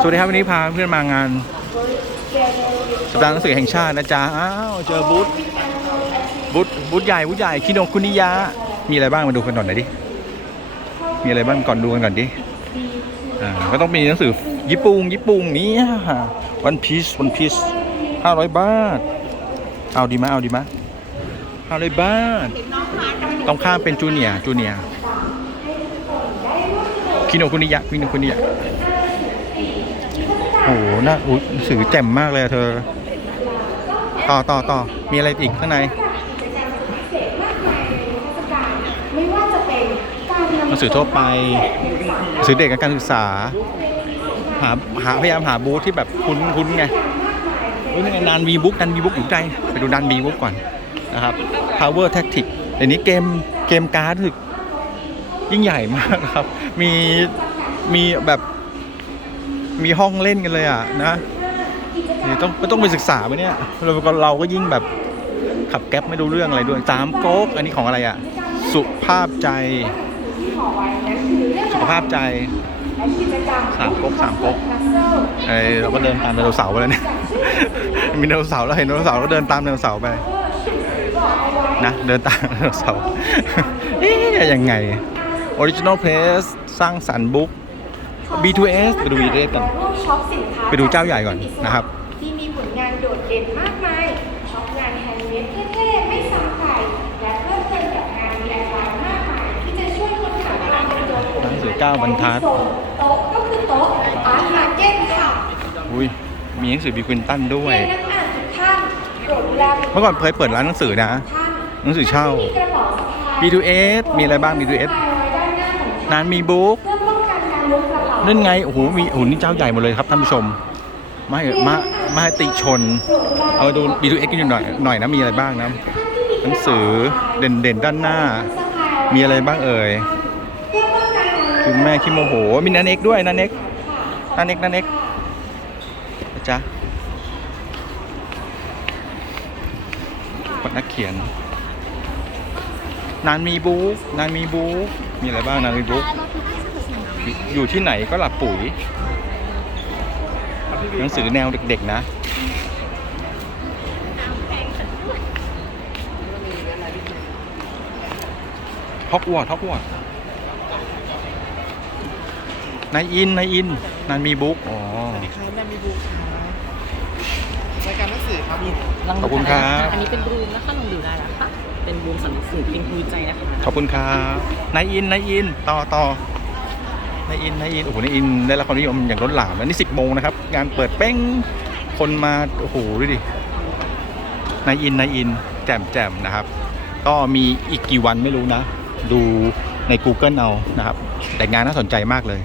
สวัสดีครับวันนี้พาเพื่อนมางานสัปดาห์หนังสือแห่งชาตินะจ๊ะอ้าวเจอบูธบูธบูธใหญ่บูธใหญ่คิโนคุนิยะมีอะไรบ้างมาดูกันหน่อยดิมีอะไรบ้างก่อนดูกันก่อนดิอ่าก็ต้องมีหนังสือญี่ปุ่งญี่ปุ่งนี่วันพีซวันพีซห้าร้อยบาท เอาดีมะเอาดีมะห้าร้อยบาทต้องข้ามเป็นจูเนียจูเนียคิโนคุนิยะคิโนคุนิยะ หน่าอุ๊ยหนังสือแจ่มมากเลยเธอ ต่อต่อต่อมีอะไรอีกข้างในไม่ว่าจะเป็นการนำหนังสือทั่วไปหนังสือเด็กกับการศึกษา หาหาพยายามหาบูธที่แบบคุ้นคุ้นไงอุ้นไงนานวีบุ๊กนันวีบุ๊กอยู่ใจไปดูนันวีบุ๊กก่อนนะครับ Power Tactic เดี๋ยวนี้เกมเกมการ์ดรู้สึกยิ่งใหญ่มากครับ มีมีแบบ มีห้องเล่นกันเลยอะนะนี่ต้องต้องไปศึกษาไหมเนี่ยเราก็เราก็ยิ่งแบบขับแก๊ปไม่รู้เรื่องอะไรด้วยสามก๊กอันนี้ของอะไรอะ สุภาพใจสุขภาพใจสามก๊กสามก๊กเอ้เราก็เดินตามไดโนเสาร์ไปแล้วเนี่ยมีไดโนเสาร์แล้วเห็นไดโนเสาร์ก็เดินตามไดโนเสาร์ไปนะเดินตามไดโนเสาร์เอ๊ะยังไง Original Place สร้างสรรค์บุ๊ก B2S ไปดู B2S กันร่วมช็อปสินค้าไปดูเจ้าใหญ่ก่อนนะครับ ที่มีผลงานโดดเด่นมากมาย ช็อปงานแฮนด์เมดเท่ๆ ไม่ซ้ำใคร และเพลิดเพลินกับงาน DIY มากมาย ที่จะช่วยค้นหาความเป็นตัวตนหนังสือเก้าบรรทัด โต๊ะก็คือโต๊ะอาร์ตมาร์เก็ตค่ะอุ้ย มีหนังสือบิควินตันด้วย เรียนนักอ่านทุกท่านโปรดดูแลเมื่อก่อนเคยเปิดร้านหนังสือนะ ท่านหนังสือเช่ามีกระเป๋าสะพาย B2S มีอะไรบ้าง B2S สะพายไว้ด้านหน้าของท่านนานมีบุ๊ก เพื่อป้องกั นั่นไงโอ้โหมีโอ้โหนี่เจ้าใหญ่หมดเลยครับท่านผู้ชมมาเหอะมามาให้ติชน เอาดู B2X กันอยู่หน่อยหน่อยนะมีอะไรบ้างนะหนังสือเด่นเด่นด้านหน้า มีอะไรบ้างเอ่ยคุณแม่ขี้โมโห มีนันเอ็กด้วยนันเอ็กนันเอ็กนันเอ็กนะจ๊ะคนนักเขียนนานมีบุ๊กนานมีบุ๊กมีอะไรบ้างนานมีบุ๊ก อยู่อยู่ที่ไหนก็หลับปุ๋ย หนังสือแนวเด็กๆนะฮอกวอตส์ฮอกวอตส์นายอินนายอินนานมีบุ๊กอ๋อ สวัสดีครับแม่มีบูครับรายการหนังสือครับลงดูขอบคุณครับ อันนี้เป็นบลูมนะคะลองดูได้แล้วค่ะ เป็นบลูมสันสูงเป็นคุยใจนะคะ ขอบคุณครับนายอินนายอิน ต่อต่อ นายอินนายอินโอ้โหนายอินได้รับความนิยมอย่างล้นหลามแล้วนี่สิบโมงนะครับงานเปิดเป้งคนมาโอ้โหดูดินายอินนายอินแจ่มแจ่มนะครับ ก็มีอีกกี่วันไม่รู้นะ ดูใน Google เอานะครับ แต่งานน่าสนใจมากเลย